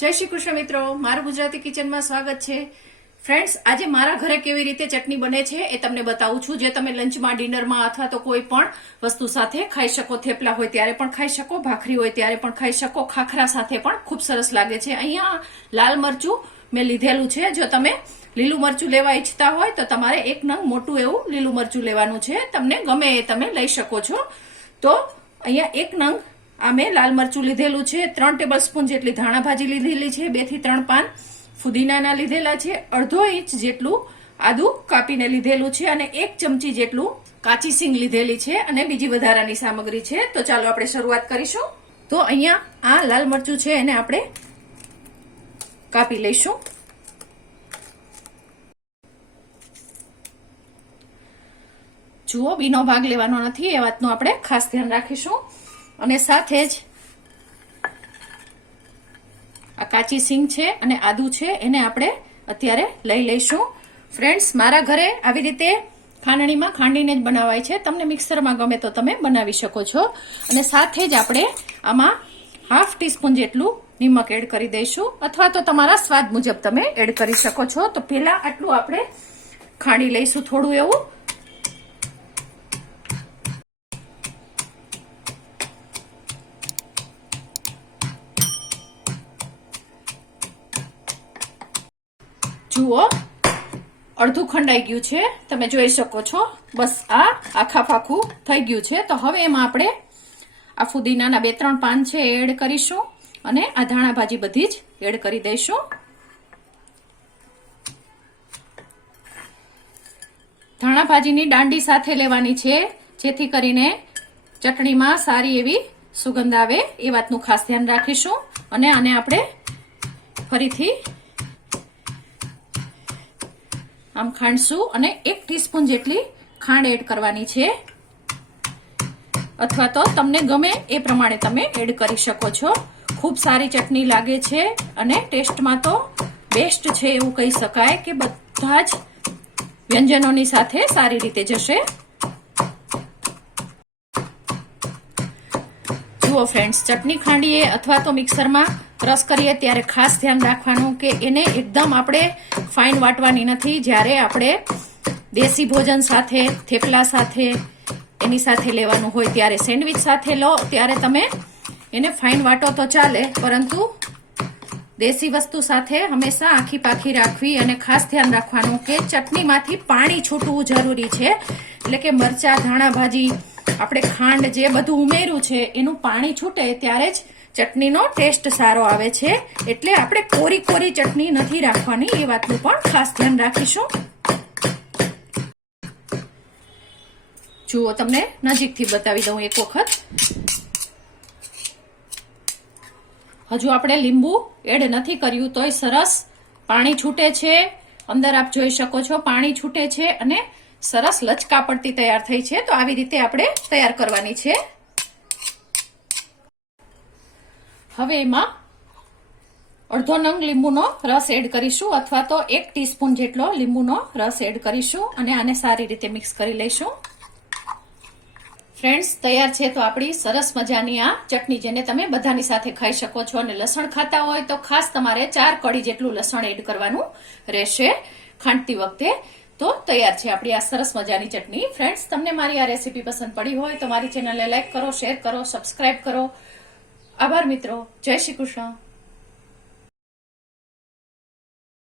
જય શ્રી કૃષ્ણ મિત્રો, મારું ગુજરાતી કિચનમાં સ્વાગત છે. ફ્રેન્ડ્સ, આજે મારા ઘરે કેવી રીતે ચટણી બને છે એ તમને બતાવું છું, જે તમે લંચમાં, ડિનરમાં અથવા તો કોઈ પણ વસ્તુ સાથે ખાઈ શકો. થેપલા હોય ત્યારે પણ ખાઈ શકો, ભાખરી હોય ત્યારે પણ ખાઈ શકો, ખાખરા સાથે પણ ખૂબ સરસ લાગે છે. અહીંયા લાલ મરચું મેં લીધેલું છે. જો તમે લીલું મરચું લેવા ઈચ્છતા હોય તો તમારે એક નંગ મોટું એવું લીલું મરચું લેવાનું છે. તમને ગમે એ તમે લઈ શકો છો. તો અહીંયા એક નંગ આ મેં લાલ મરચું લીધેલું છે. 3 ટેબલ સ્પૂન જેટલી ધાણા ભાજી લીધેલી છે. 2 થી 3 પાન ફુદીનાના લીધેલા છે. અડધો ઇંચ જેટલું આદુ કાપીને લીધેલું છે અને 1 ચમચી જેટલું કાચી સિંગ લીધેલી છે અને બીજી વધારાની સામગ્રી છે. તો ચાલો આપણે શરૂઆત કરીશું. તો અહીંયા આ લાલ મરચું છે એને આપણે કાપી લઈશું. જુઓ, બીનો ભાગ લેવાનો નથી, એ વાતનું આપણે ખાસ ધ્યાન રાખીશું. અને સાથે જ આ કાચી સિંગ છે અને આદુ છે એને આપણે અત્યારે લઈ લઈશું. ફ્રેન્ડ્સ, મારા ઘરે આવી રીતે ખાંડણીમાં ખાંડીને જ બનાવાય છે. તમને મિક્સરમાં ગમે તો તમે બનાવી શકો છો. અને સાથે જ આપણે આમાં ½ ટીસ્પૂન જેટલું નિમક એડ કરી દઈશું, અથવા તો તમારા સ્વાદ મુજબ તમે એડ કરી શકો છો. તો પહેલા આટલું આપણે ખાંડી લઈશું થોડું એવું. જુઓ, અડધું ખંડાઈ ગયું છે, તમે જોઈ શકો છો. બસ આ આખા પાખું થઈ ગયું છે. તો હવે એમાં આપણે આ ફુદીનાના 2-3 પાન છે એડ કરીશું અને આ ધાણા ભાજી બધી જ એડ કરી દઈશું. ધાણા ભાજીની દાંડી સાથે લેવાની છે, જેથી કરીને ચટણીમાં સારી એવી સુગંધ આવે, એ વાતનું ખાસ ધ્યાન રાખીશું. અને આને આપણે ફરીથી આમ ખાંડશું અને 1 ટીસ્પૂન જેટલી ખાંડ એડ કરવાની છે, અથવા તો તમને ગમે એ પ્રમાણે તમે એડ કરી શકો છો. ખૂબ સારી ચટણી લાગે છે અને ટેસ્ટમાં તો બેસ્ટ છે એવું કહી શકાય, કે બધા જ વ્યંજનોની સાથે સારી રીતે જશે. જુઓ ફ્રેન્ડ્સ, ચટણી ખાંડીએ અથવા તો મિક્સરમાં રસ કરીએ ત્યારે ખાસ ધ્યાન રાખવાનું કે એને એકદમ આપણે ફાઇન વાટવાની નથી. જ્યારે આપણે દેશી ભોજન સાથે, થેપલા સાથે, એની સાથે લેવાનું હોય ત્યારે, સેન્ડવિચ સાથે લો ત્યારે તમે એને ફાઇન વાટો તો ચાલે, પરંતુ દેશી વસ્તુ સાથે હંમેશા આખી પાખી રાખવી. અને ખાસ ધ્યાન રાખવાનું કે ચટણીમાંથી પાણી છૂટવું જરૂરી છે. એટલે કે મરચા, ધાણા ભાજી, આપણે ખાંડ જે બધું ઉમેર્યું છે એનું પાણી છૂટે ત્યારે જ ચટણીનો ટેસ્ટ સારો આવે છે. એટલે આપણે કોરી કોરી ચટણી નથી રાખવાની, એ વાતનું પણ ખાસ ધ્યાન રાખીશું. જુઓ, તમને નજીકથી બતાવી દઉં એક વખત. હજુ આપણે લીંબુ એડ નથી કર્યું તોય સરસ પાણી છૂટે છે. અંદર આપ જોઈ શકો છો પાણી છૂટે છે અને સરસ લચકા પડતી તૈયાર થઈ છે. તો આવી રીતે આપણે તૈયાર કરવાની છે. હવે એમાં અડધો નંગ લીંબુનો રસ એડ કરીશું, અથવા તો 1 ટીસ્પૂન જેટલો લીંબુનો રસ એડ કરીશું અને આને સારી રીતે મિક્સ કરી લઈશું. ફ્રેન્ડ્સ, તૈયાર છે તો આપણી સરસ મજાની આ ચટણી, જેને તમે બધાની સાથે ખાઈ શકો છો. અને લસણ ખાતા હોય તો ખાસ તમારે 4 કળી જેટલું લસણ એડ કરવાનું રહેશે ખાંડતી વખતે. તો તૈયાર છે આપણી આ સરસ મજાની ચટણી. ફ્રેન્ડ્સ, તમને મારી આ રેસીપી પસંદ પડી હોય તો મારી ચેનલને લાઈક કરો, શેર કરો, સબસ્ક્રાઇબ કરો. આભાર મિત્રો. જય શ્રી કૃષ્ણ.